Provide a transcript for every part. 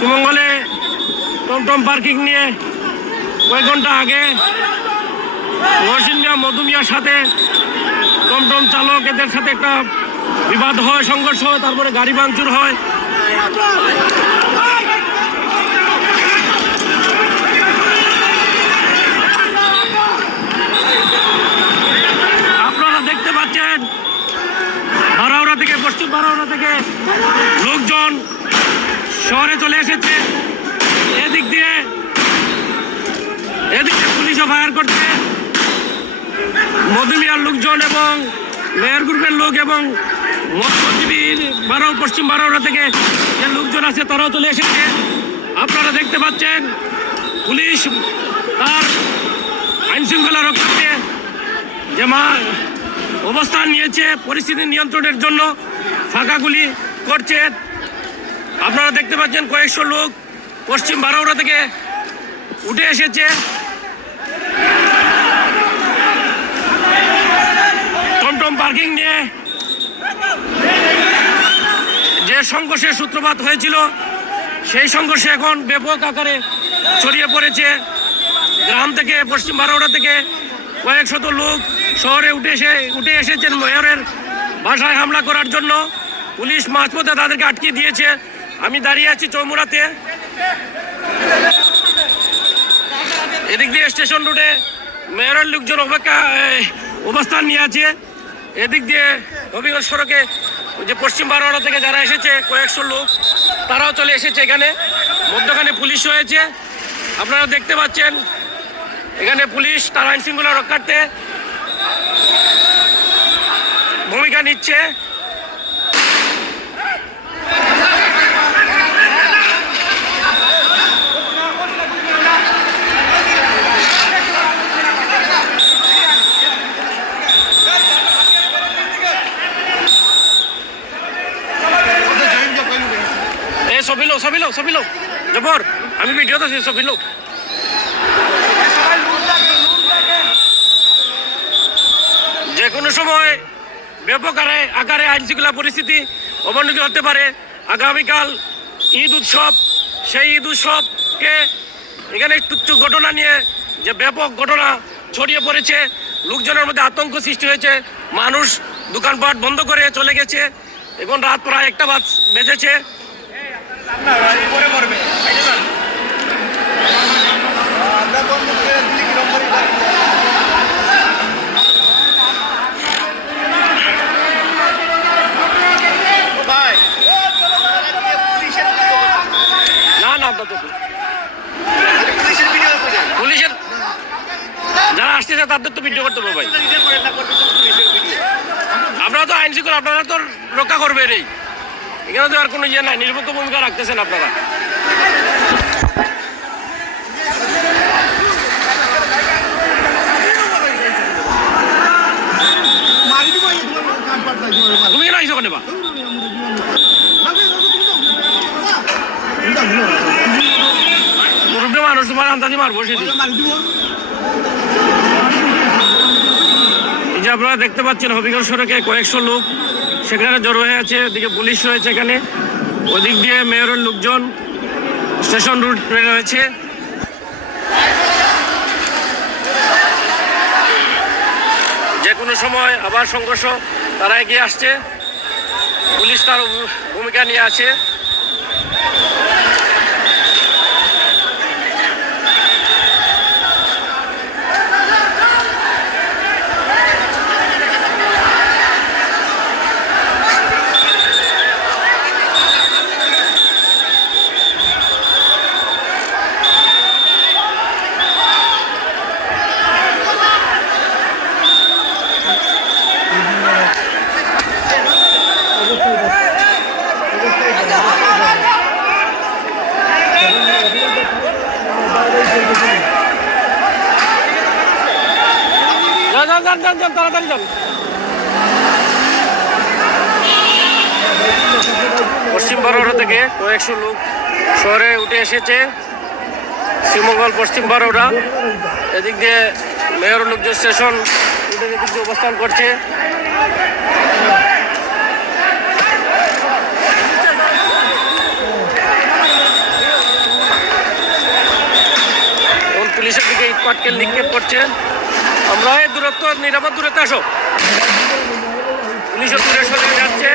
শ্রীমঙ্গলে টমটম পার্কিং নিয়ে কয়েক ঘণ্টা আগে মহসিন মধুমিয়ার মধু মিয়ার সাথে টমটম চালক এদের সাথে একটা বিবাদ হয়, সংঘর্ষ হয়, তারপরে গাড়ি ভাঙচুর হয় আপনারা দেখতে পাচ্ছেন বারাউড়া থেকে পশ্চিম বারাউড়া থেকে লোকজন শহরে চলে এসেছে। এদিক দিয়ে, এদিকে পুলিশও ফায়ার করছে। মধুমিয়ার লোকজন এবং মেয়র গ্রুপের লোক এবং মৎস্যজীবীর বারো, পশ্চিম বারোরা থেকে যে লোকজন আছে, তারাও চলে এসেছে। আপনারা দেখতে পাচ্ছেন, পুলিশ তার আইন শৃঙ্খলা রক্ষার্থে যে মা অবস্থান নিয়েছে, পরিস্থিতি নিয়ন্ত্রণের জন্য ফাঁকাগুলি করছে। আপনারা দেখতে পাচ্ছেন কয়েকশো লোক পশ্চিম বারোরা থেকে উঠে এসেছে। টমটম পার্কিং নিয়ে যে সংঘর্ষের সূত্রপাত হয়েছিল, সেই সংঘর্ষে এখন ব্যাপক আকারে ছড়িয়ে পড়েছে। গ্রাম থেকে, পশ্চিম বারোড়া থেকে কয়েক শত লোক শহরে উঠে এসে, উঠে এসেছেন মেয়রের বাসায় হামলা করার জন্য। পুলিশ মাঝপথে তাদেরকে আটকে দিয়েছে। আমি দাঁড়িয়ে আছি চৌমুড়াতে। এদিক দিয়ে স্টেশন রোডে মেয়রের লোকজন অপেক্ষা অবস্থান নিয়ে আছে। এদিক দিয়ে হবিগঞ্জ সড়কে যে পশ্চিম বারোয়ারা থেকে যারা এসেছে, কয়েকশো লোক, তারাও চলে এসেছে এখানে। মধ্যখানে পুলিশ হয়েছে আপনারা দেখতে পাচ্ছেন, এখানে পুলিশ তার আইন শৃঙ্খলা রক্ষার্থে ভূমিকা নিচ্ছে। ছবি লো ছবি লো জবর আমি ভিডিওতে আছি ছবি যে কোনো সময় ব্যাপক আকারে আইন শৃঙ্খলা পরিস্থিতি অবনতি হতে পারে। আগামীকাল ঈদ উৎসব, সেই ঈদ উৎসবকে এখানে তুচ্ছ ঘটনা নিয়ে যে ব্যাপক ঘটনা ছড়িয়ে পড়েছে, লোকজনের মধ্যে আতঙ্ক সৃষ্টি হয়েছে, মানুষ দোকানপাট বন্ধ করে চলে গেছে এখন রাত প্রায় একটা বাজ বেজেছে। পুলিশের যারা আসতেছে তাদের তো ভিডিও করতে হবে আপনারা তো আইন আপনারা তো রক্ষা করবেন এই এখানে তো আর কোনো ইয়ে নাই, নিরপেক্ষ ভূমিকা রাখতেছেন আপনারা। তুমি তোমার এই যে আপনারা দেখতে পাচ্ছেন হবিগঞ্জ সড়কে কয়েকশো লোক সেখানে জড়ো হয়ে আছে, এদিকে পুলিশ রয়েছে এখানে। ওদিক দিয়ে মেয়রের লোকজন স্টেশন রুট রয়েছে। যে কোনো সময় আবার সংঘর্ষ, তারা এগিয়ে আসছে। পুলিশ তার ভূমিকা নিয়ে আছে। যান যান যান, তাড়াতাড়ি যান। পশ্চিম বারোড়া থেকে কয়েকশো লোক শহরে উঠে এসেছে। শ্রীমঙ্গল, পশ্চিম বারোড়া এদিক দিয়ে মেয়র যে স্টেশন অবস্থান করছে। পুলিশের দিকে ইটপাটকেল নিক্ষেপ করছে। নিরাপদ দূরত্বে আসো। পুলিশও দূরে সরে যাচ্ছে।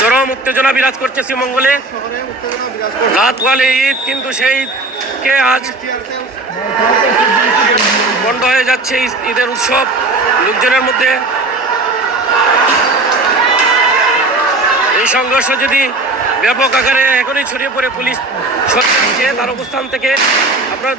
চরম উত্তেজনা বিরাজ করছে শ্রীমঙ্গলে শহরে উত্তেজনা রাত বলে ঈদ, কিন্তু সেই কে আজ বন্ধ হয়ে যাচ্ছে ঈদের উৎসব লোকজনের মধ্যে। এই সংঘর্ষ যদি ব্যাপক আকারে এখনই ছড়িয়ে পড়ে পুলিশ সরকার তার অবস্থান থেকে আপনারা